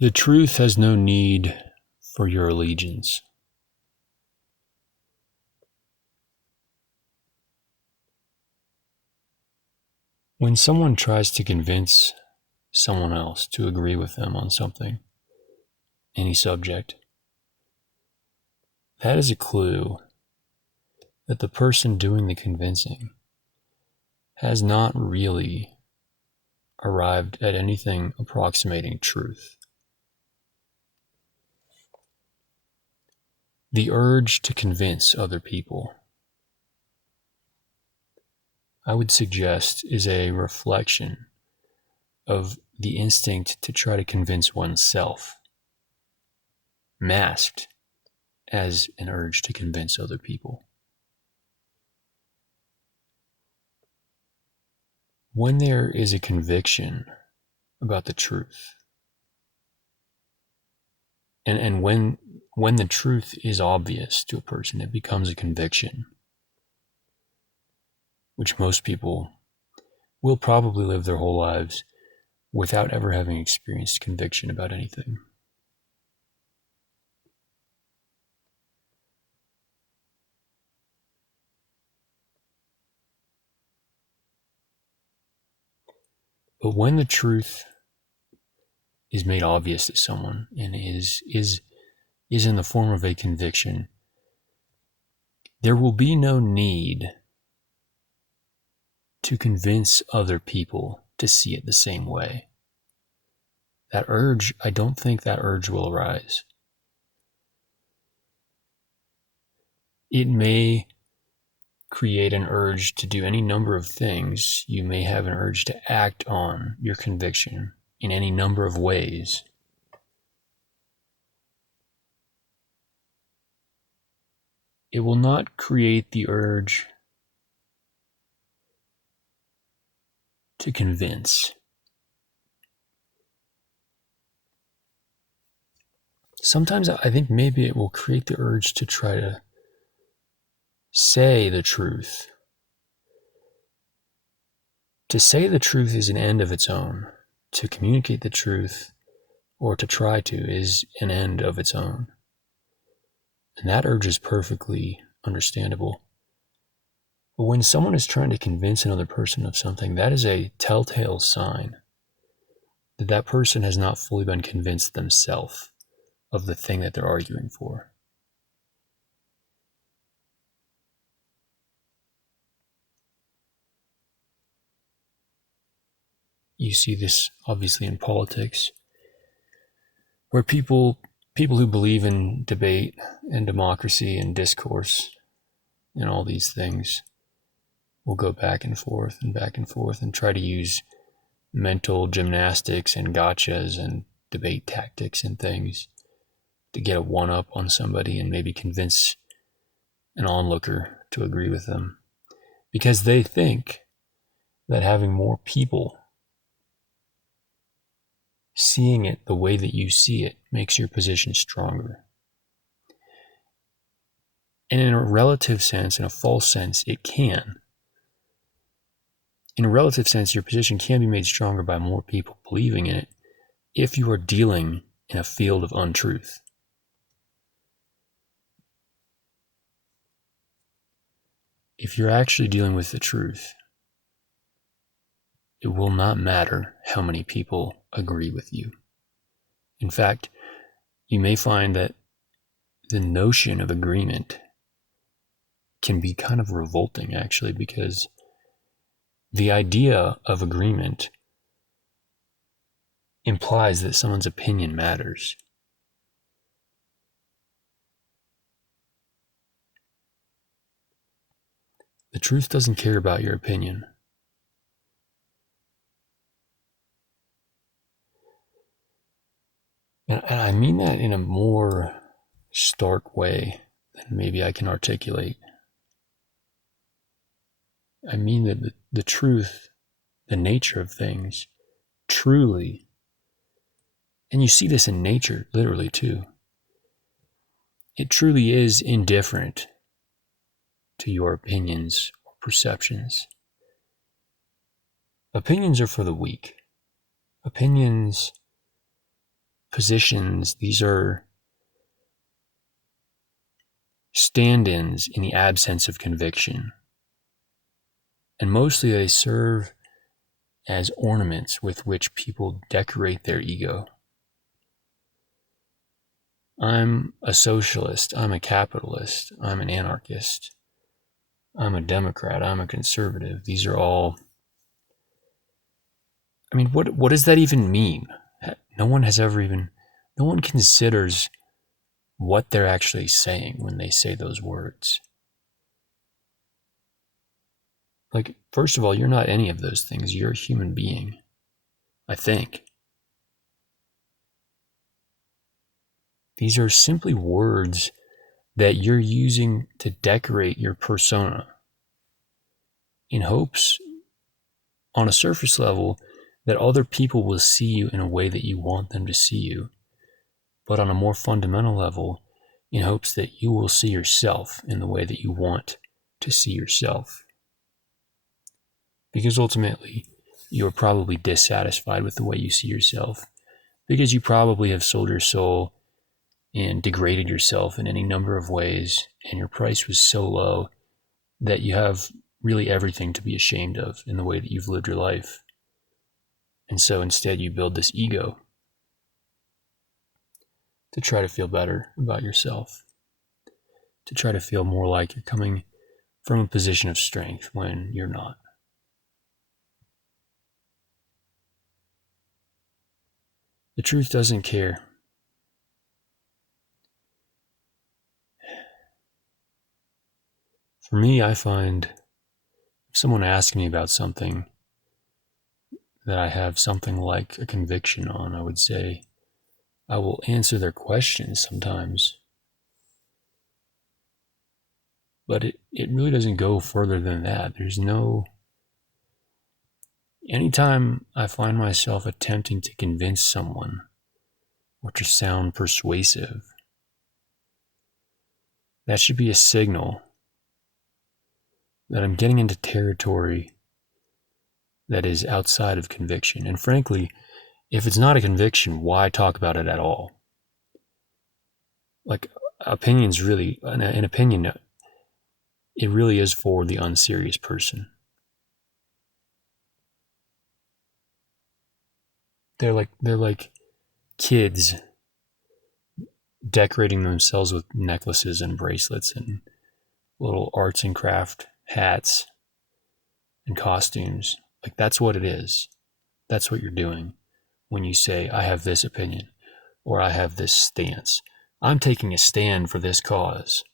The truth has no need for your allegiance. When someone tries to convince someone else to agree with them on something, any subject, that is a clue that the person doing the convincing has not really arrived at anything approximating truth. The urge to convince other people, I would suggest, is a reflection of the instinct to try to convince oneself, masked as an urge to convince other people. When there is a conviction about the truth, and when the truth is obvious to a person, it becomes a conviction, which most people will probably live their whole lives without ever having experienced conviction about anything. But when the truth is made obvious to someone and is in the form of a conviction, there will be no need to convince other people to see it the same way. That urge, I don't think that urge will arise. It may create an urge to do any number of things. You may have an urge to act on your conviction in any number of ways. It will not create the urge to convince. Sometimes I think maybe it will create the urge to try to say the truth. To say the truth is an end of its own. To communicate the truth, or to try to, is an end of its own. And that urge is perfectly understandable. But when someone is trying to convince another person of something, that is a telltale sign that that person has not fully been convinced themselves of the thing that they're arguing for. You see this obviously in politics, where people who believe in debate and democracy and discourse and all these things will go back and forth and try to use mental gymnastics and gotchas and debate tactics and things to get a one-up on somebody and maybe convince an onlooker to agree with them, because they think that having more people seeing it the way that you see it makes your position stronger. And in a relative sense, in a false sense, it can. In a relative sense, your position can be made stronger by more people believing in it if you are dealing in a field of untruth. If you're actually dealing with the truth, it will not matter how many people agree with you. In fact, you may find that the notion of agreement can be kind of revolting, actually, because the idea of agreement implies that someone's opinion matters. The truth doesn't care about your opinion. And I mean that in a more stark way than maybe I can articulate. I mean that the truth, the nature of things, truly, and you see this in nature literally too, it truly is indifferent to your opinions or perceptions. Opinions are for the weak. Opinions positions, these are stand-ins in the absence of conviction. And mostly they serve as ornaments with which people decorate their ego. I'm a socialist, I'm a capitalist, I'm an anarchist, I'm a Democrat, I'm a conservative. These are all, I mean, what does that even mean? No one considers what they're actually saying when they say those words. Like, first of all, you're not any of those things. You're a human being, I think. These are simply words that you're using to decorate your persona in hopes, on a surface level, that other people will see you in a way that you want them to see you, but on a more fundamental level, in hopes that you will see yourself in the way that you want to see yourself. Because ultimately, you're probably dissatisfied with the way you see yourself, because you probably have sold your soul and degraded yourself in any number of ways, and your price was so low that you have really everything to be ashamed of in the way that you've lived your life. And so instead you build this ego to try to feel better about yourself, to try to feel more like you're coming from a position of strength when you're not. The truth doesn't care. For me, I find if someone asks me about something that I have something like a conviction on, I would say I will answer their questions sometimes. But it really doesn't go further than that. Anytime I find myself attempting to convince someone or to sound persuasive, that should be a signal that I'm getting into territory that is outside of conviction. And frankly, if it's not a conviction, why talk about it at all? Like, opinions really, an opinion, it really is for the unserious person. They're like kids decorating themselves with necklaces and bracelets and little arts and craft hats and costumes. Like, that's what it is. That's what you're doing when you say, I have this opinion or I have this stance. I'm taking a stand for this cause.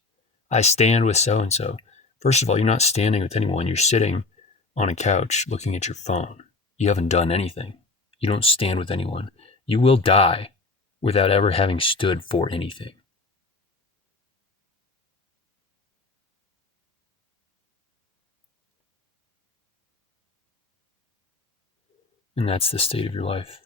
I stand with so and so. First of all, you're not standing with anyone. You're sitting on a couch looking at your phone. You haven't done anything. You don't stand with anyone. You will die without ever having stood for anything. And that's the state of your life.